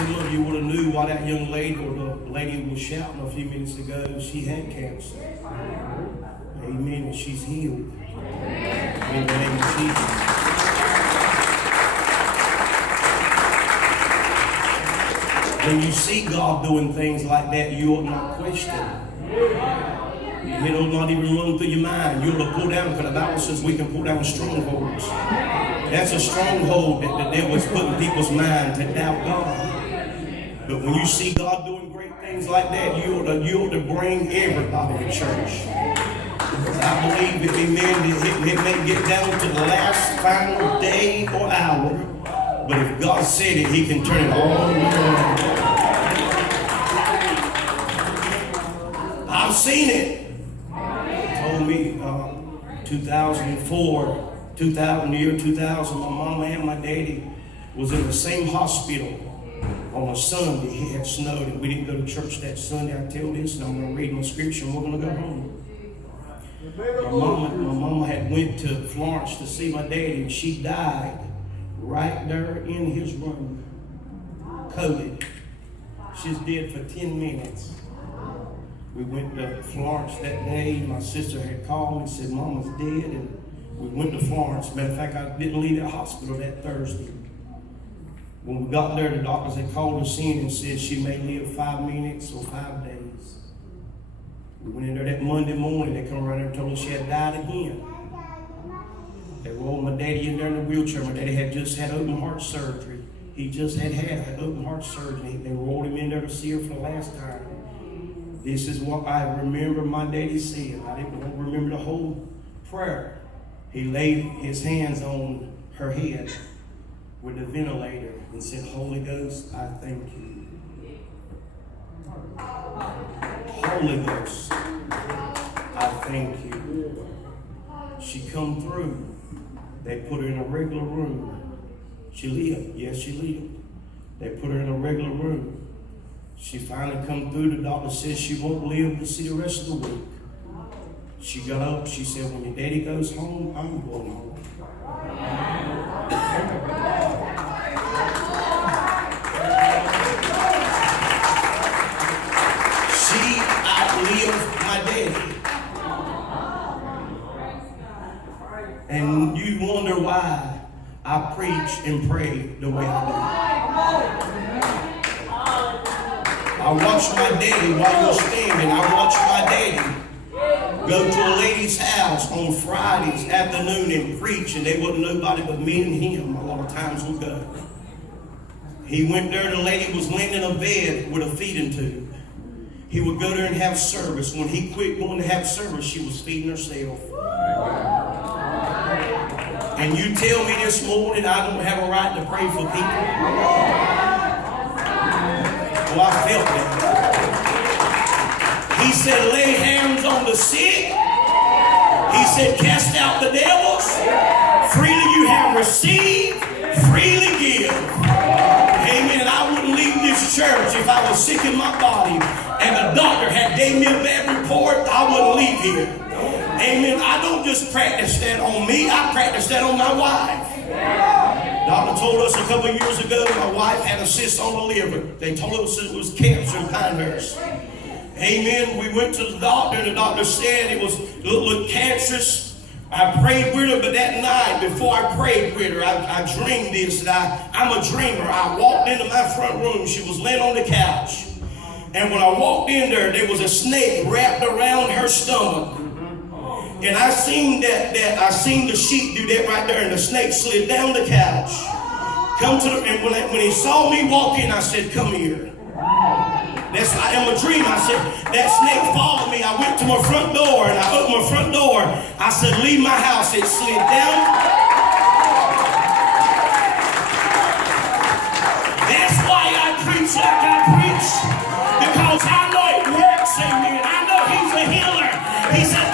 Some of you would have knew why that young lady or the lady was shouting a few minutes ago. She had cancer. Amen. And she's healed. In the name of Jesus. When you see God doing things like that, you ought not question. It ought not even run through your mind. You ought to pull down, because the Bible says we can pull down strongholds. That's a stronghold that the devil is putting people's mind to doubt God. But when you see God doing great things like that, you ought to bring everybody to church. Because I believe that, amen, it may get down to the last final day or hour, but if God said it, he can turn it all around. I've seen it. He told me 2004, the year 2000, my mama and my daddy was in the same hospital on a Sunday. It had snowed and we didn't go to church that Sunday. I tell this and I'm going to read my scripture and we're going to go home. My mama had went to Florence to see my daddy and she died right there in his room, coded. She's dead for 10 minutes. We went to Florence that day. My sister had called me and said, Mama's dead. And we went to Florence. Matter of fact, I didn't leave the hospital that Thursday. When we got there, the doctors had called us in and said she may live 5 minutes or 5 days. We went in there that Monday morning. They come around there and told us she had died again. They rolled my daddy in there in a wheelchair. My daddy had just had open heart surgery. He just had open heart surgery. They rolled him in there to see her for the last time. This is what I remember my daddy said. I didn't remember the whole prayer. He laid his hands on her head with the ventilator and said, Holy Ghost, I thank you. Holy Ghost, I thank you. She come through. They put her in a regular room. She lived. Yes, she lived. They put her in a regular room. She finally come through. The doctor says she won't live to see the rest of the week. She got up. She said, when your daddy goes home, I'm going home. She outlived my daddy. And you wonder why I preach and pray the way I do. I watched my daddy while you're standing. I watched my daddy go to a lady's house on Fridays afternoon and preach, and they wasn't nobody but me and him. A lot of times we go. He went there, the lady was laying in a bed with a feeding tube. He would go there and have service. When he quit going to have service, she was feeding herself. And you tell me this morning I don't have a right to pray for people? Well, I felt that. He said, lay hands on the sick. He said, cast out the devils. Freely you have received, freely give. Amen. I wouldn't leave this church if I was sick in my body and the doctor had gave me a bad report. I wouldn't leave here. Amen. I don't just practice that on me. I practice that on my wife. Doctor told us a couple of years ago my wife had a cyst on the liver. They told us it was cancer in Pinehurst. Amen. We went to the doctor and the doctor said it was looked cancerous. I prayed with her, but that night before I prayed with her, I dreamed this. That I'm a dreamer. I walked into my front room. She was laying on the couch. And when I walked in there was a snake wrapped around her stomach. And I seen I seen the sheep do that right there, and the snake slid down the couch. And when he saw me walk in, I said, come here. I am a dream. I said, that snake followed me. I went to my front door, and I opened my front door. I said, leave my house. It slid down. That's why I preach like I preach, because I know it works in me, and I know he's a healer. He said,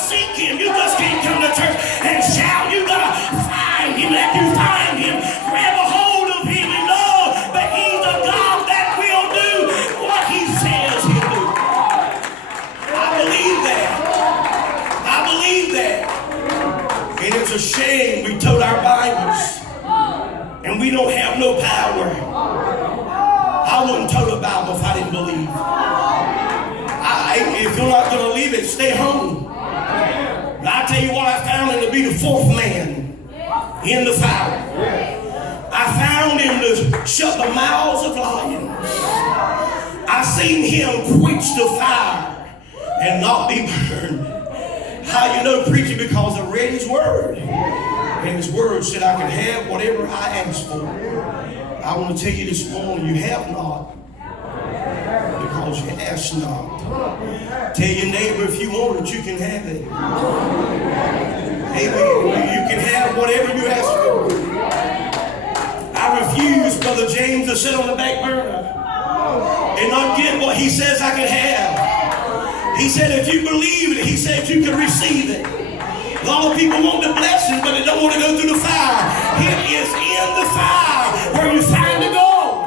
seek him. You just can't come to church and shout. You gotta find him. Let you find him. Grab a hold of him and know that he's a God that will do what If you're not going to leave it, stay home. But I tell you what, I found him to be the fourth man in the fire. I found him to shut the mouths of lions. I seen him quench the fire and not be burned. How you know, preacher? Because I read his word. And his word said I can have whatever I ask for. I want to tell you this morning, you have not because you ask not. Tell your neighbor, if you want it, you can have it. Amen. You can have whatever you ask for. I refuse, Brother James, to sit on the back burner and not get what he says I can have. He said if you believe it, he said you can receive it. A lot of people want the blessing, but they don't want to go through the fire. It is in the fire where you find the gold.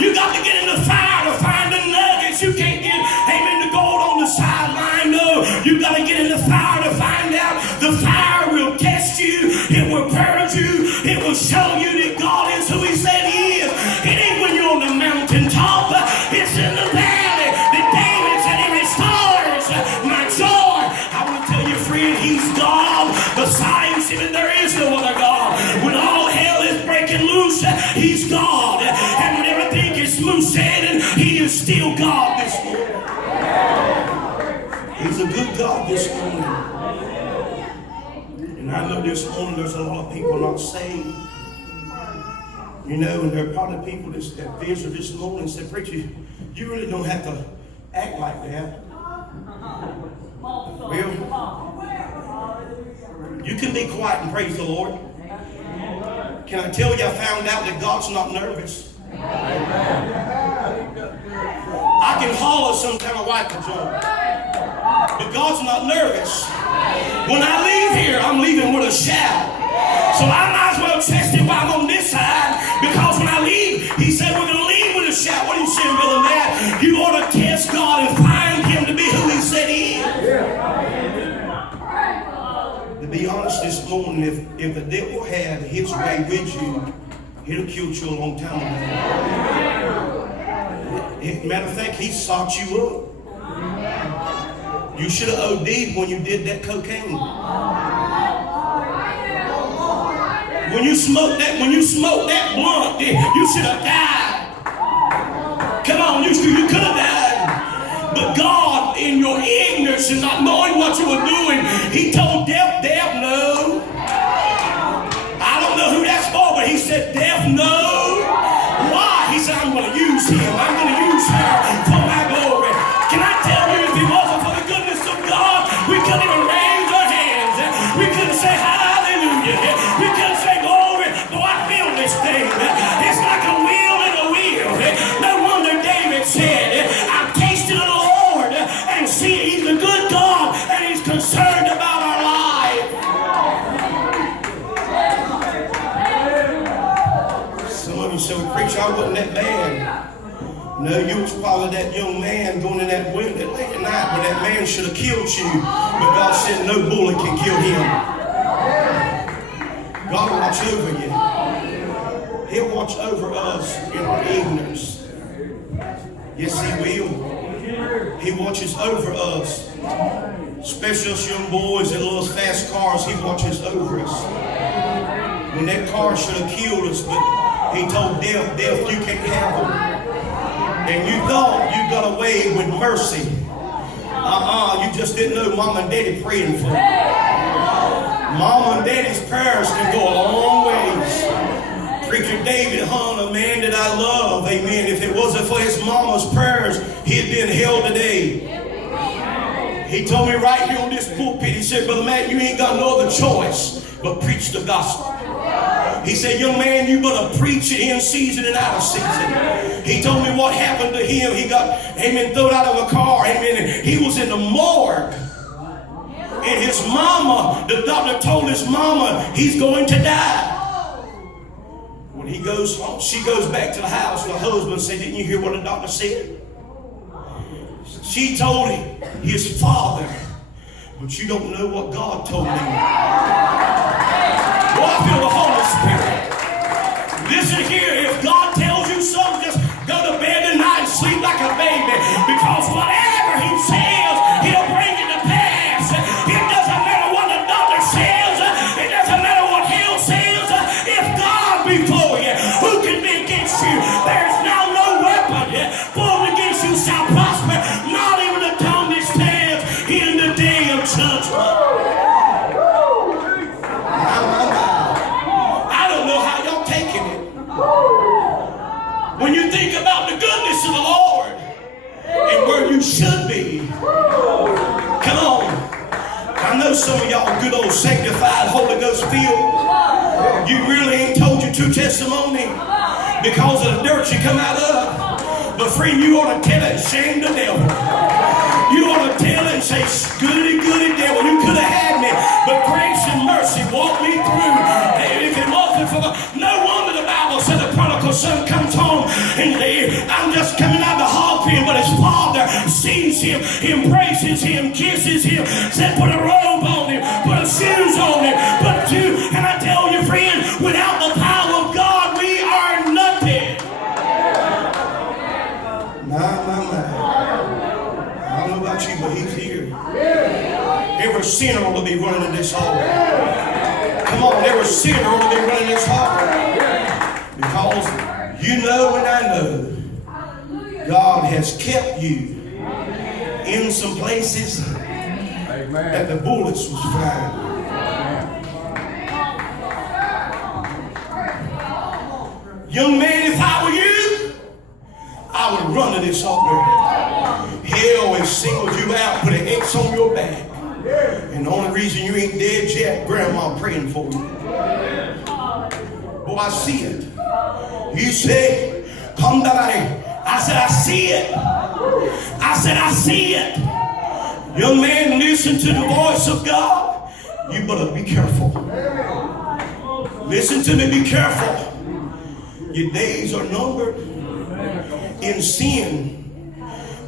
You got to get in the fire to find the nuggets. You can't get, amen, the gold on the sideline. No, you got to get in the fire to find out. The fire will test you. It will purge you. It will show you that God is who he said he is. It ain't when you're on the mountaintop. It's in the valley that David said he restores my joy. I want to tell you, friend, he's God. Besides him, there is no other God. When all hell is breaking loose, he's God. And when everything is loose headed, he is still God this morning. He's a good God this morning. And I know this morning there's a lot of people not saved. You know, and there are probably people that visit this morning and say, preacher, you really don't have to act like that. Well, you can be quiet and praise the Lord. Can I tell you, I found out that God's not nervous. I can holler sometimes, my wife can join. But God's not nervous. When I leave here, I'm leaving with a shout. So I might as well test it while I'm on this side, because when I leave, he said we're going to leave with a shout. What are you saying, Brother Matt? You ought to test God and find him to be who he said he is. To be honest this morning, if the devil had his way with you, he'd have killed you a long time ago. Matter of fact, he sought you up. You should have OD'd when you did that cocaine. When you smoked that blunt, you should have died. Come on, you could have died. But God, in your ignorance and not knowing what you were doing, he told death, no. I don't know who that's for, but he said, death, no. Why? He said, I'm going to use him. I'm going to use her for my glory. Can I tell you, if it wasn't for the goodness of God, we couldn't even raise our hands. We couldn't say hallelujah. We couldn't say glory. Oh, I feel this thing. It's like a wheel in a wheel. No wonder David said, I've tasted of the Lord and see he's a good God and he's concerned about our life. Some of you say, preacher, I wasn't that bad. No, you was probably that young man going in that window late at night where that man should have killed you. But God said no bullet can kill him. God will watch over you. He'll watch over us in our ignorance. Yes, he will. He watches over us. Especially us young boys that love fast cars, he watches over us. When that car should have killed us, but he told death, you can't have him. And you thought you got away with mercy. You just didn't know Mom and Daddy praying for you. Mom and Daddy's prayers can go a long ways. Preacher David Hunt, a man that I love, amen. If it wasn't for his mama's prayers, he'd be in hell today. He told me right here on this pulpit, he said, Brother Matt, you ain't got no other choice but preach the gospel. He said, young man, you better preach it in season and out of season. He told me what happened to him. He got, amen, thrown out of a car. Amen. He was in the morgue. And his mama, the doctor told his mama, he's going to die. When he goes home, she goes back to the house. The husband said, didn't you hear what the doctor said? She told him, his father, but you don't know what God told me. Well, I feel the Holy Spirit. Listen here, if God tells you something, just go to bed tonight and sleep like a baby. Because why? should be. Come on. I know some of y'all good old sanctified Holy Ghost filled. You really ain't told your true testimony because of the dirt you come out of. But friend, you ought to tell it, shame the devil. You ought to tell it and say, goody, goody devil, you could have had me, but grace and mercy walked me through. And if it wasn't for no wonder the Bible said the prodigal son comes home and I'm just coming out of the hog pen, but his father sees him, embraces him, kisses him, said put a robe on him, put shoes on him, put two. And I tell you, friend, without the power of God, we are nothing. My. I don't know about you, but he's here. Every sinner ought to be running in this altar. Come on, every sinner ought to be running this altar. Because you know and I know God has kept you in some places that the bullets was flying. Young man, if I were you, I would run to this altar. Hell has singled you out, put an X on your back. And the only reason you ain't dead yet, Grandma praying for you. Oh, I see it. You say, come that I said, I see it. I said, I see it. Young man, listen to the voice of God. You better be careful. Listen to me, be careful. Your days are numbered in sin.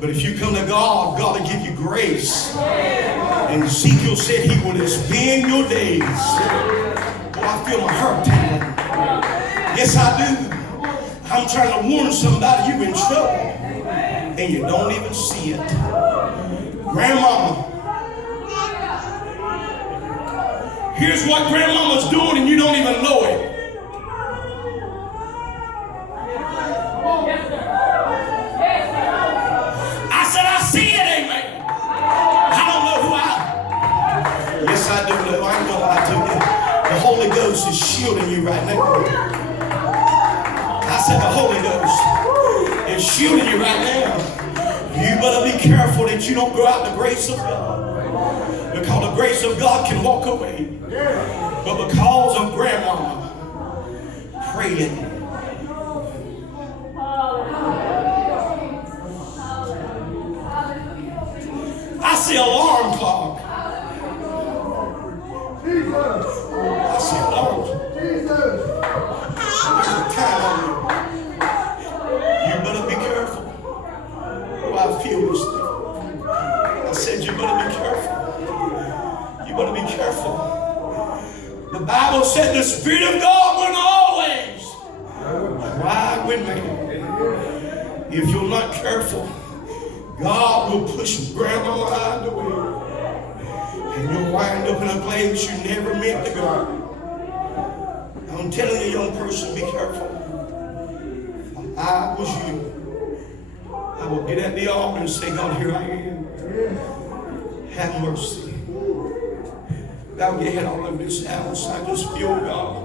But if you come to God, God will give you grace. And Ezekiel said he will expand your days. Oh, I feel my heart tingling. Yes, I do. I'm trying to warn somebody you're in trouble. And you don't even see it. Grandmama. Here's what grandmama's doing and you don't even know it. I do know. I ain't gonna lie to you. The Holy Ghost is shielding you right now. I said the Holy Ghost is shielding you right now. You better be careful that you don't go out the grace of God. Because the grace of God can walk away. But because of grandmama praying. I see alarm clock. I see alarms. There's a time on you. You better be careful. Oh, I feel this thing. I said you better be careful. You better be careful. The Bible said the Spirit of God will always ride with me. If you're not careful, God will push grandmama out of the way. And you'll wind up in a place you never meant to go. I'm telling you, young person, be careful. If I was you, I will get at the altar and say, God, here I am. Have mercy. Bow your head all over this house. I just feel God.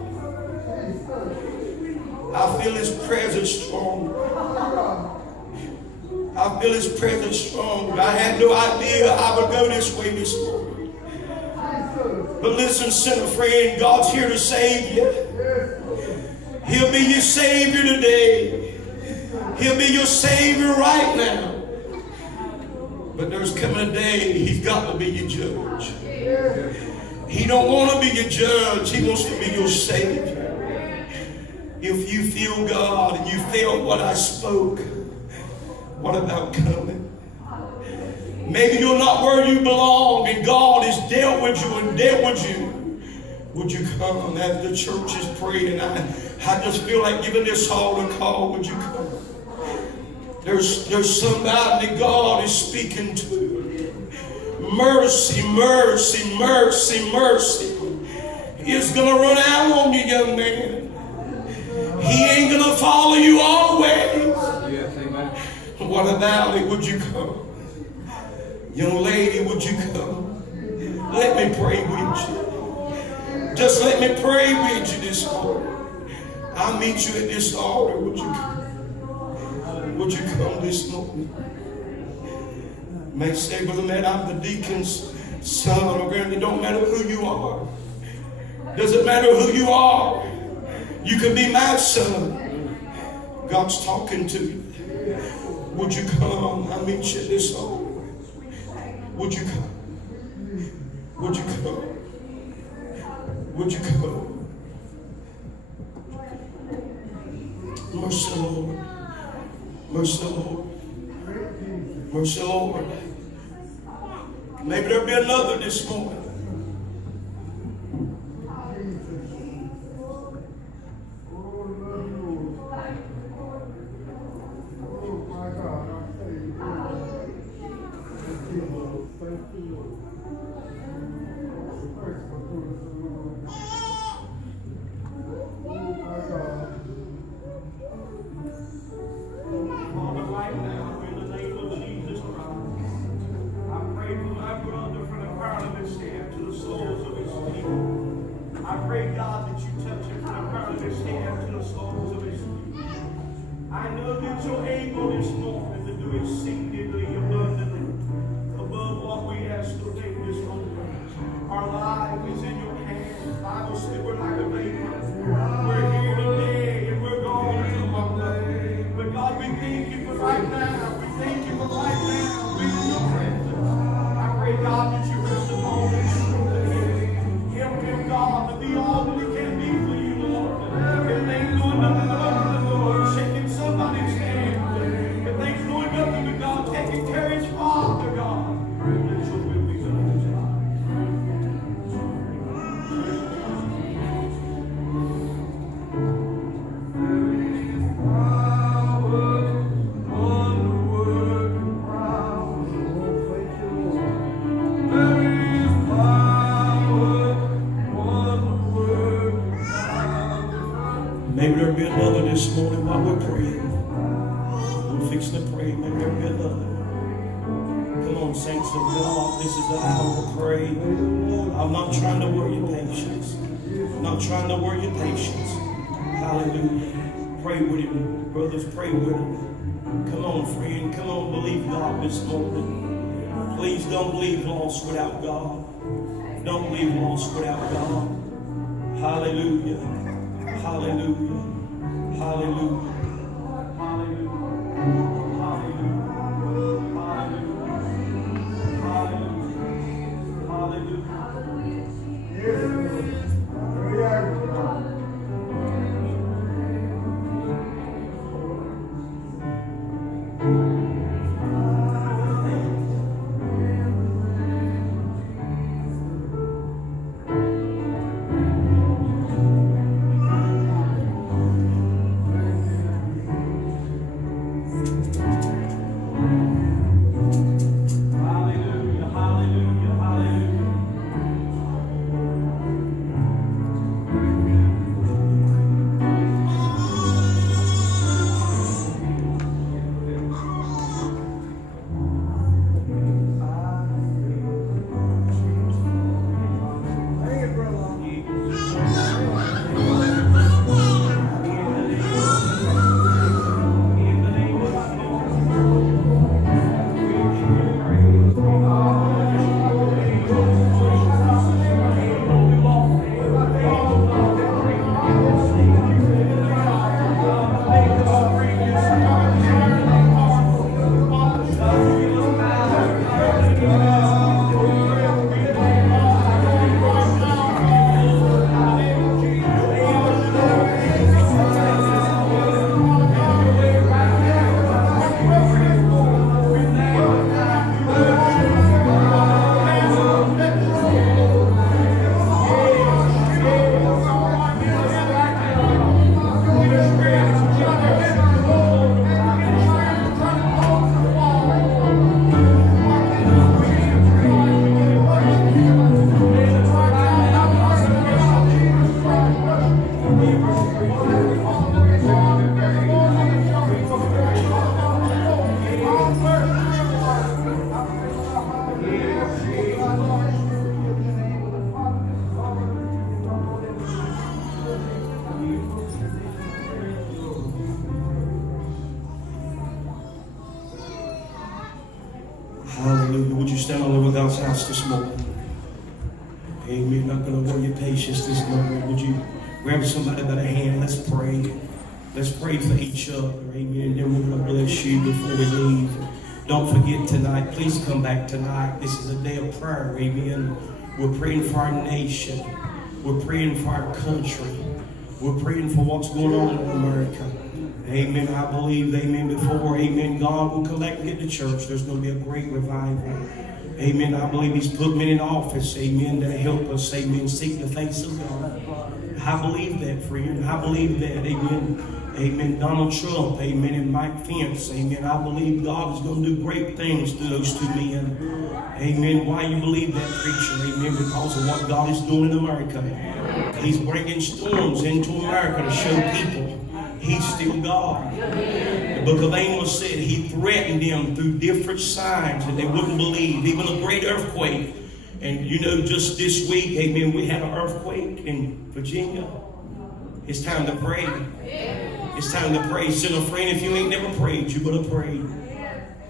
I feel His presence strong. I feel His presence strong. I had no idea I would go this way this morning. But listen, sinner friend, God's here to save you. He'll be your Savior today. He'll be your Savior right now. But there's coming a day He's got to be your judge. He don't want to be your judge. He wants to be your Savior. If you feel God and you felt what I spoke, what about coming? Maybe you're not where you belong and God has dealt with you and dealt with you. Would you come as the church is praying? I just feel like giving this altar call. Would you come? There's somebody that God is speaking to. Mercy, mercy, mercy, mercy. It's going to run out on you, young man. He ain't going to follow you always. Yes, amen. What about it? Would you come? Young lady, would you come? Let me pray with you. Just let me pray with you this morning. I'll meet you at this altar. Would you come? Would you come this morning? may say, Brother Matt, I'm the deacon's son or grand. It don't matter who you are. Doesn't matter who you are. You can be my son. God's talking to you. Would you come? I mean, shit this song. Would you come? Would you come? Would you come? Mercy, Lord. Mercy, Lord. Mercy, Lord. Maybe there'll be another this morning. Maybe there'll be another this morning while we're praying. We're fixing to pray. Maybe there'll be another. Come on, saints of God. This is the hour to pray. I'm not trying to worry your patience. I'm not trying to worry your patience. Hallelujah. Pray with him, brothers. Pray with him. Come on, friend. Come on, believe God this morning. Please don't believe lost without God. Don't believe lost without God. Hallelujah. Hallelujah. Hallelujah. Hallelujah. Hallelujah. Would you stand all over God's house this morning? Amen. Not going to wear your patience this morning. Would you grab somebody by the hand? Let's pray. Let's pray for each other. Amen. Then we're going to bless you before we leave. Don't forget tonight. Please come back tonight. This is a day of prayer. Amen. We're praying for our nation. We're praying for our country. We're praying for what's going on in America. Amen. I believe, amen, before, amen, God will come back and get the church. There's going to be a great revival. Amen. I believe He's put men in office, amen, that help us, amen, seek the face of God. I believe that, friend. I believe that, amen. Amen. Donald Trump, amen, and Mike Pence, amen. I believe God is going to do great things through those two men. Amen. Why you believe that, preacher? Amen. Because of what God is doing in America. He's bringing storms into America to show people He's still God. The book of Amos said He threatened them through different signs that they wouldn't believe, even a great earthquake. And you know, just this week, amen, we had an earthquake in Virginia. It's time to pray. It's time to pray. Send a friend, if you ain't never prayed, you better pray.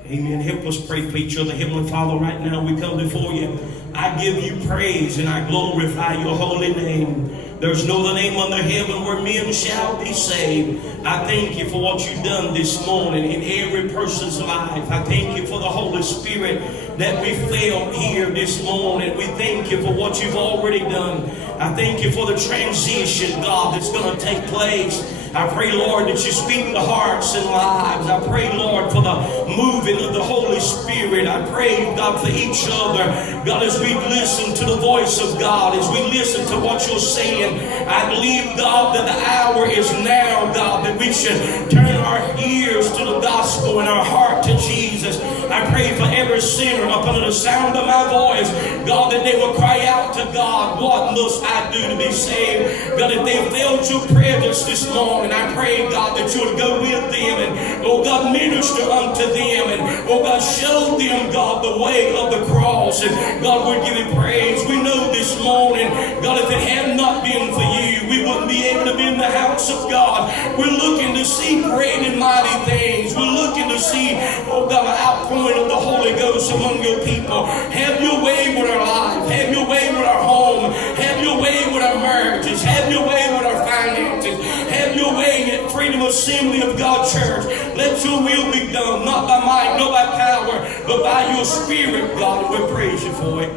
Amen. Help us pray for each other. Heavenly Father, right now we come before you. I give you praise and I glorify your holy name. There's no other name under heaven where men shall be saved. I thank you for what you've done this morning in every person's life. I thank you for the Holy Spirit that we felt here this morning. We thank you for what you've already done. I thank you for the transition, God, that's going to take place. I pray, Lord, that you speak to hearts and lives. I pray, Lord, for the moving of the Holy Spirit. I pray, God, for each other. God, as we listen to the voice of God, as we listen to what you're saying, I believe, God, that the hour is now, God, that we should turn our ears to the gospel and our heart to Jesus. I pray for every sinner up under the sound of my voice, God, that they will cry out to God, what must I do to be saved? God, if they failed your presence this morning, I pray, God, that you would go with them and, oh God, minister unto them and, oh God, show them, God, the way of the cross. And God, we're giving praise. We know this morning, God, if it had not been for you, we wouldn't be able to be in the house of God. We're looking to see great and mighty things. We're looking to see, oh God, an outpouring of the Holy Ghost among your people. Have your way with our life. Have your way with our home. Have your way with our marriages. Have your way with our finances. Have your way at Freedom Assembly of God Church. Let your will be done, not by might, not by power, but by your Spirit, God. And we praise you for it.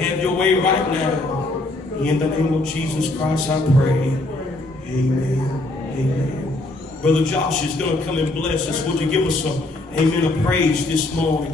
Have your way right now. In the name of Jesus Christ, I pray. Amen. Amen. Brother Josh is going to come and bless us. Would you give us some, amen, a praise this morning?